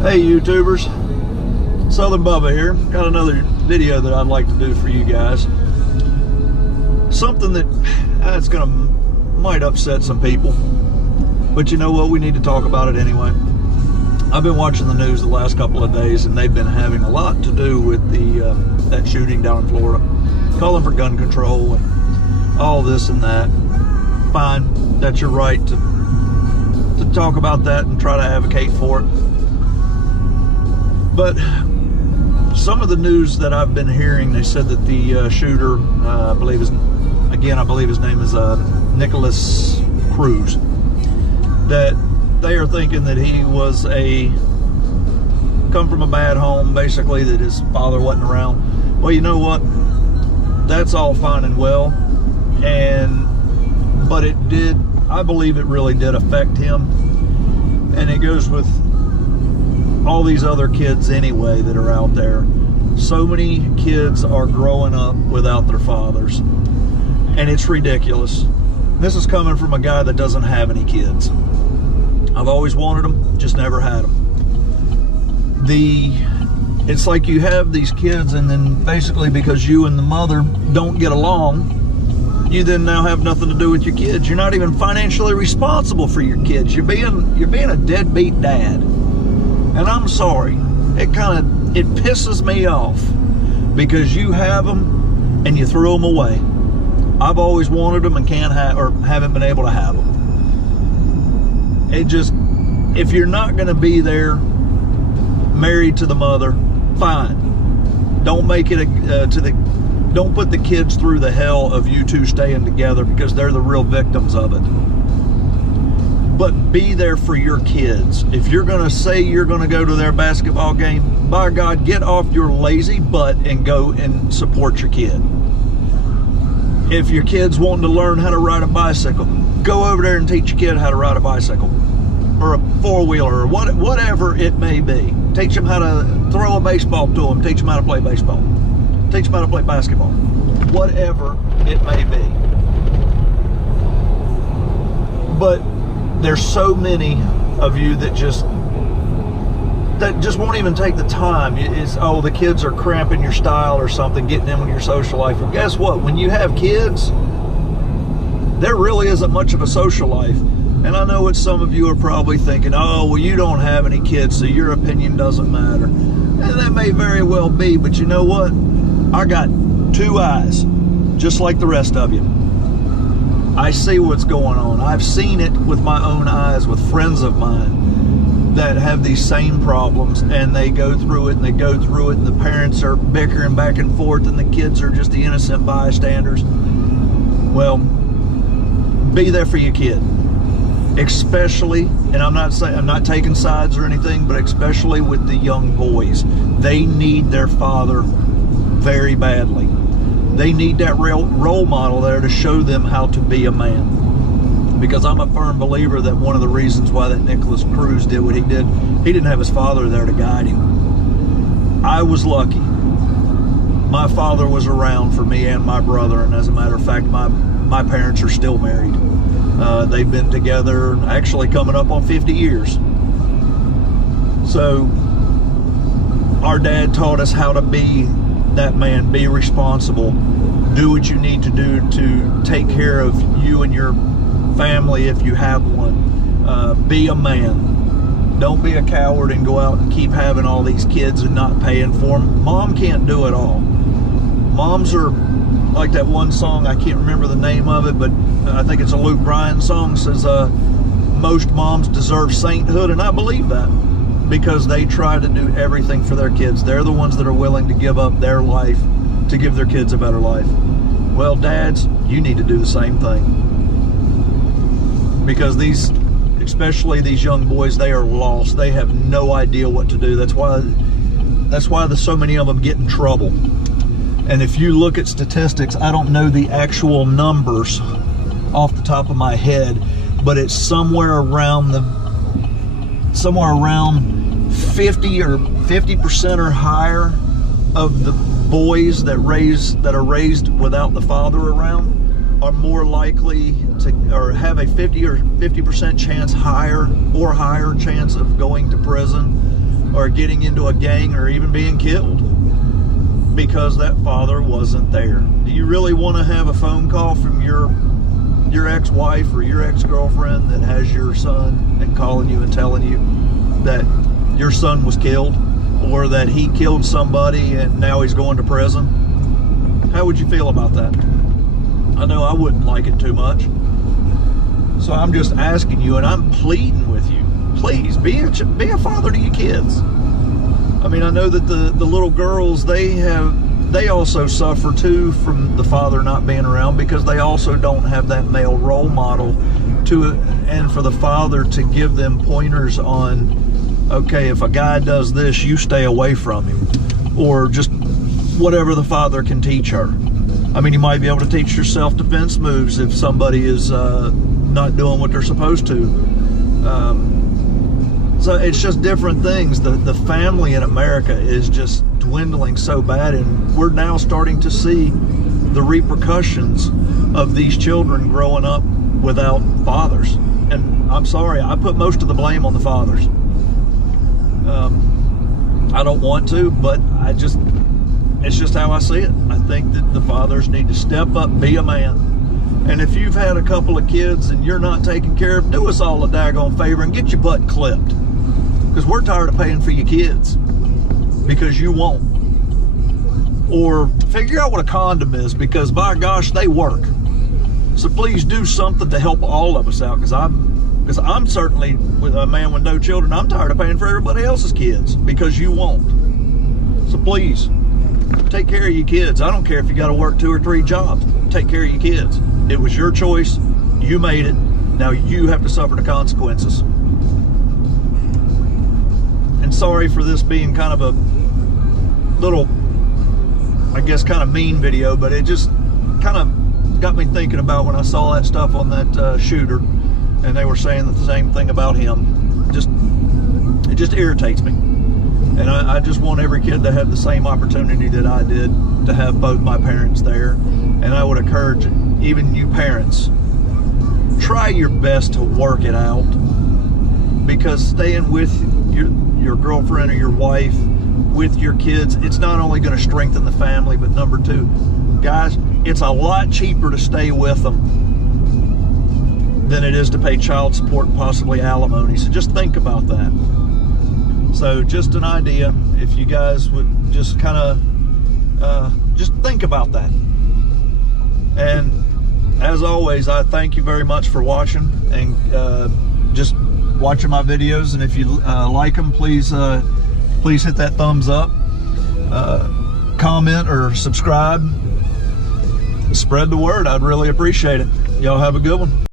Hey YouTubers, Southern Bubba here. Got another video that I'd like to do for you guys. Something that might upset some people, but you know what, we need to talk about it anyway. I've been watching the news the last couple of days, and they've been having a lot to do with that shooting down in Florida, calling for gun control and all this and that. Fine, that's your right to talk about that and try to advocate for it. But some of the news that I've been hearing, they said that the shooter, I believe his name is Nikolas Cruz, that they are thinking that he was come from a bad home, basically, that his father wasn't around. Well, you know what? That's all fine and well, but I believe it really did affect him, and it goes with all these other kids anyway that are out there. So many kids are growing up without their fathers, and it's ridiculous. This is coming from a guy that doesn't have any kids. I've always wanted them, just never had them. It's like you have these kids, and then basically because you and the mother don't get along, you then now have nothing to do with your kids. You're not even financially responsible for your kids. You're being a deadbeat dad. And I'm sorry, it pisses me off because you have them and you threw them away. I've always wanted them and haven't been able to have them. If you're not going to be there married to the mother, fine. Don't make it don't put the kids through the hell of you two staying together, because they're the real victims of it. But be there for your kids. If you're going to say you're going to go to their basketball game, by God, get off your lazy butt and go and support your kid. If your kid's wanting to learn how to ride a bicycle, go over there and teach your kid how to ride a bicycle, or a four-wheeler, or whatever it may be. Teach them how to throw a baseball to them. Teach them how to play baseball. Teach them how to play basketball. Whatever it may be. But there's so many of you that just won't even take the time. The kids are cramping your style or something, getting in with your social life. Well, guess what? When you have kids, there really isn't much of a social life. And I know what some of you are probably thinking, oh, well, you don't have any kids, so your opinion doesn't matter. And that may very well be, but you know what? I got two eyes, just like the rest of you. I see what's going on. I've seen it with my own eyes with friends of mine that have these same problems, and they go through it, and the parents are bickering back and forth, and the kids are just the innocent bystanders. Well, be there for your kid. Especially, and I'm not taking sides or anything, but especially with the young boys. They need their father very badly. They need that role model there to show them how to be a man. Because I'm a firm believer that one of the reasons why that Nikolas Cruz did what he did, he didn't have his father there to guide him. I was lucky. My father was around for me and my brother, and as a matter of fact, my parents are still married. They've been together actually coming up on 50 years. So our dad taught us how to be that man, be responsible, do what you need to do to take care of you and your family if you have one. Be a man. Don't be a coward and go out and keep having all these kids and not paying for them. Mom can't do it all. Moms are like that one song, I can't remember the name of it, but I think it's a Luke Bryan song, says most moms deserve sainthood, and I believe that, because they try to do everything for their kids. They're the ones that are willing to give up their life to give their kids a better life. Well, dads, you need to do the same thing, because especially these young boys, they are lost. They have no idea what to do. That's why there's so many of them get in trouble. And if you look at statistics, I don't know the actual numbers off the top of my head, but it's somewhere around 50% or higher of the boys that are raised without the father around are more likely to, or have a 50% chance higher chance of going to prison or getting into a gang or even being killed because that father wasn't there. Do you really want to have a phone call from your ex-wife or your ex-girlfriend that has your son and calling you and telling you that your son was killed or that he killed somebody and now he's going to prison? How would you feel about that? I know I wouldn't like it too much. So I'm just asking you, and I'm pleading with you, please be a father to your kids. I mean, I know that the little girls, they also suffer too from the father not being around because they also don't have that male role model and for the father to give them pointers on, okay, if a guy does this, you stay away from him, or just whatever the father can teach her. I mean, you might be able to teach your self-defense moves if somebody is not doing what they're supposed to. So it's just different things. The family in America is just dwindling so bad, and we're now starting to see the repercussions of these children growing up without fathers. And I'm sorry, I put most of the blame on the fathers. I don't want to, but it's just how I see it. I think that the fathers need to step up, be a man. And if you've had a couple of kids and you're not taking care of, do us all a daggone favor and get your butt clipped. Because we're tired of paying for your kids. Because you won't. Or figure out what a condom is, because by gosh, they work. So please do something to help all of us out, because I'm certainly, with a man with no children, I'm tired of paying for everybody else's kids, because you won't. So please, take care of your kids. I don't care if you got to work 2 or 3 jobs. Take care of your kids. It was your choice. You made it. Now you have to suffer the consequences. And sorry for this being kind of a little, I guess, kind of mean video, but it just kind of got me thinking about when I saw that stuff on that shooter, and they were saying the same thing about him. It just irritates me. And I just want every kid to have the same opportunity that I did to have both my parents there. And I would encourage even you parents, try your best to work it out, because staying with your girlfriend or your wife with your kids, it's not only going to strengthen the family, but number 2, guys, it's a lot cheaper to stay with them than it is to pay child support and possibly alimony. So just think about that. So just an idea, if you guys would just kind of just think about that. And as always, I thank you very much for watching and just watching my videos. And if you like them, please hit that thumbs up, comment or subscribe, spread the word. I'd really appreciate it. Y'all have a good one.